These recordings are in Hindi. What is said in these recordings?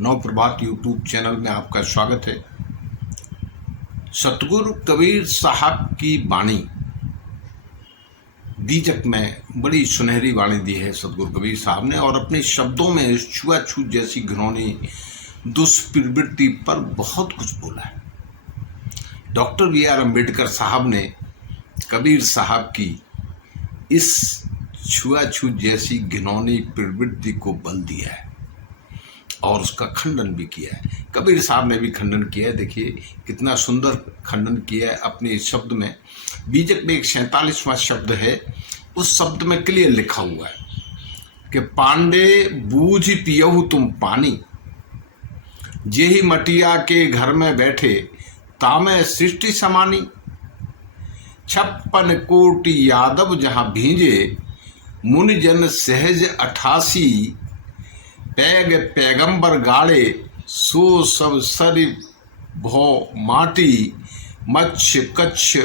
नवप्रभात यूट्यूब चैनल में आपका स्वागत है। सतगुरु कबीर साहब की वाणी बीजक में बड़ी सुनहरी वाणी दी है सतगुरु कबीर साहब ने, और अपने शब्दों में छुआछूत जैसी घिनौनी दुष्प्रवृत्ति पर बहुत कुछ बोला है। Doctor B.R. अम्बेडकर साहब ने कबीर साहब की इस छुआछूत जैसी घिनौनी प्रवृत्ति को बल दिया है और उसका खंडन भी किया है। कबीर साहब ने भी खंडन किया है। देखिए कितना सुंदर खंडन किया है अपने इस शब्द में। बीजक में एक 47वां शब्द है, उस शब्द में क्लियर लिखा हुआ है कि पांडे बूझ पियहु तुम पानी, जेहि मटिया के घर में बैठे तामे सृष्टि समानी। 56 कोटि यादव जहां भींजे, मुनिजन सहज 88। पैग पैगंबर गाड़े, सो सब सरि भो माटी। मच्छ कच्छ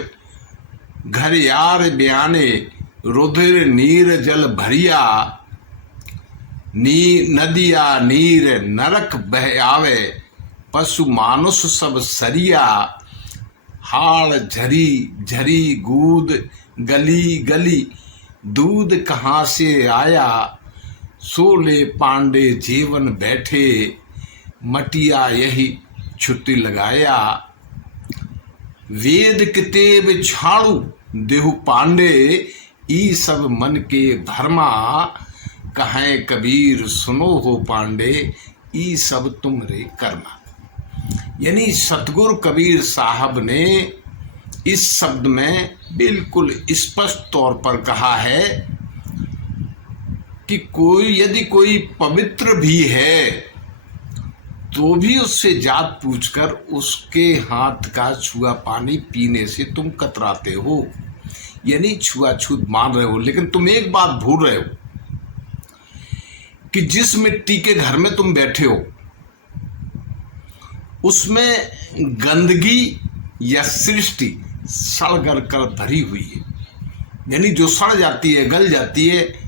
घर यार बयाने, रुधिर नीर जल भरिया। नदिया नीर नरक बह आवे, पशु मानुष सब सरिया। हाड़ झरी झरी गूद गली गली, दूध कहाँ से आया। सोले पांडे जीवन बैठे, मटिया यही छुट्टी लगाया। वेद कितेब छाड़ू देहु पांडे, ई सब मन के भरमा। कहें कबीर सुनो हो पांडे, ई सब तुमरे कर्मा। यानी सतगुरु कबीर साहब ने इस शब्द में बिल्कुल स्पष्ट तौर पर कहा है कि यदि कोई पवित्र भी है तो भी उससे जात पूछकर उसके हाथ का छुआ पानी पीने से तुम कतराते हो, यानी छुआछूत मान रहे हो। लेकिन तुम एक बात भूल रहे हो कि जिस मिट्टी के घर में तुम बैठे हो उसमें गंदगी या सृष्टि सड़ गल कर भरी हुई है, यानी जो सड़ जाती है, गल जाती है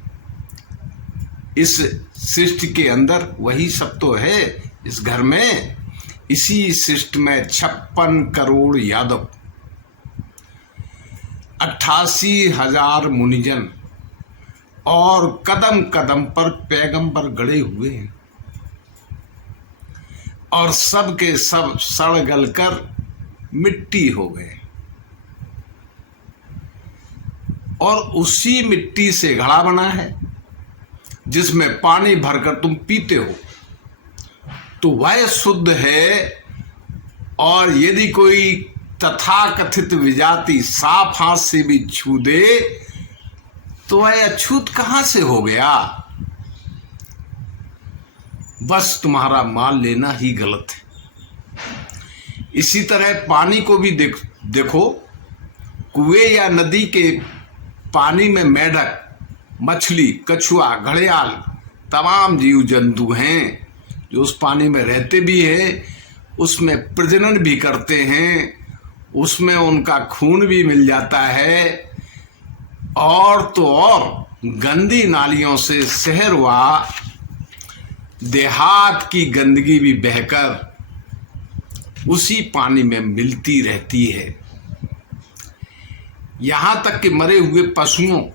इस सृष्टि के अंदर, वही सब तो है इस घर में। इसी सृष्टि में 56 करोड़ यादव, 88,000 मुनिजन और कदम कदम पर पैगंबर गड़े हुए हैं, और सब के सब सड़ गल कर मिट्टी हो गए। और उसी मिट्टी से घड़ा बना है जिसमें पानी भरकर तुम पीते हो, तो वह शुद्ध है। और यदि कोई तथाकथित विजाति साफ हाथ से भी छू दे तो वह अछूत कहां से हो गया। बस तुम्हारा मान लेना ही गलत है। इसी तरह पानी को भी देखो, कुएं या नदी के पानी में मेढक, मछली, कछुआ, घड़ियाल, तमाम जीव जंतु हैं जो उस पानी में रहते भी हैं, उसमें प्रजनन भी करते हैं, उसमें उनका खून भी मिल जाता है। और तो और गंदी नालियों से शहर व देहात की गंदगी भी बहकर उसी पानी में मिलती रहती है। यहां तक कि मरे हुए पशुओं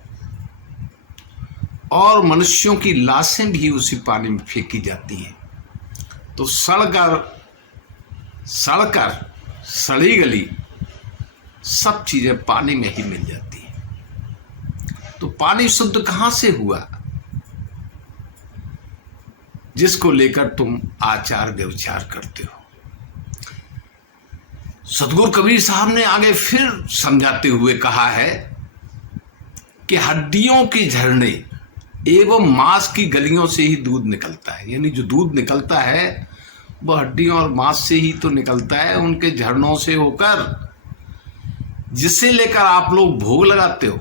और मनुष्यों की लाशें भी उसी पानी में फेंकी जाती हैं। तो सड़कर सड़ी गली सब चीजें पानी में ही मिल जाती हैं। तो पानी शुद्ध कहां से हुआ जिसको लेकर तुम आचार व्यवचार करते हो। सतगुरु कबीर साहब ने आगे फिर समझाते हुए कहा है कि हड्डियों के झरने एवं मांस की गलियों से ही दूध निकलता है। यानी जो दूध निकलता है वह हड्डियों और मांस से ही तो निकलता है, उनके झरनों से होकर, जिसे लेकर आप लोग भोग लगाते हो।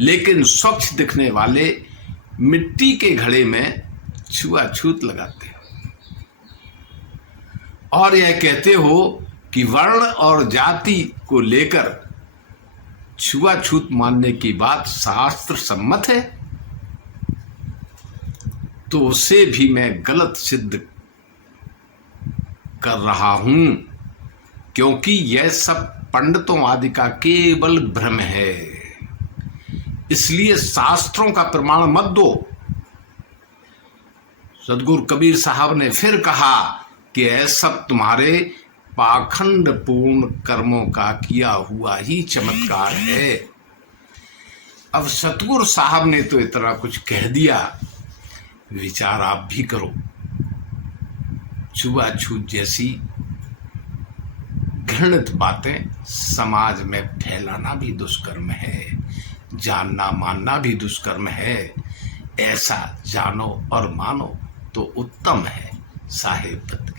लेकिन स्वच्छ दिखने वाले मिट्टी के घड़े में छुआछूत लगाते हो और यह कहते हो कि वर्ण और जाति को लेकर छुआछूत मानने की बात शास्त्र सम्मत है। तो उसे भी मैं गलत सिद्ध कर रहा हूं, क्योंकि यह सब पंडितों आदि का केवल भ्रम है। इसलिए शास्त्रों का प्रमाण मत दो। सदगुरु कबीर साहब ने फिर कहा कि यह सब तुम्हारे पाखंड पूर्ण कर्मों का किया हुआ ही चमत्कार है। अब सतगुरु साहब ने तो इतना कुछ कह दिया, विचार आप भी करो। छुआछूत जैसी घृणित बातें समाज में फैलाना भी दुष्कर्म है, जानना मानना भी दुष्कर्म है। ऐसा जानो और मानो तो उत्तम है। साहेब दत्त।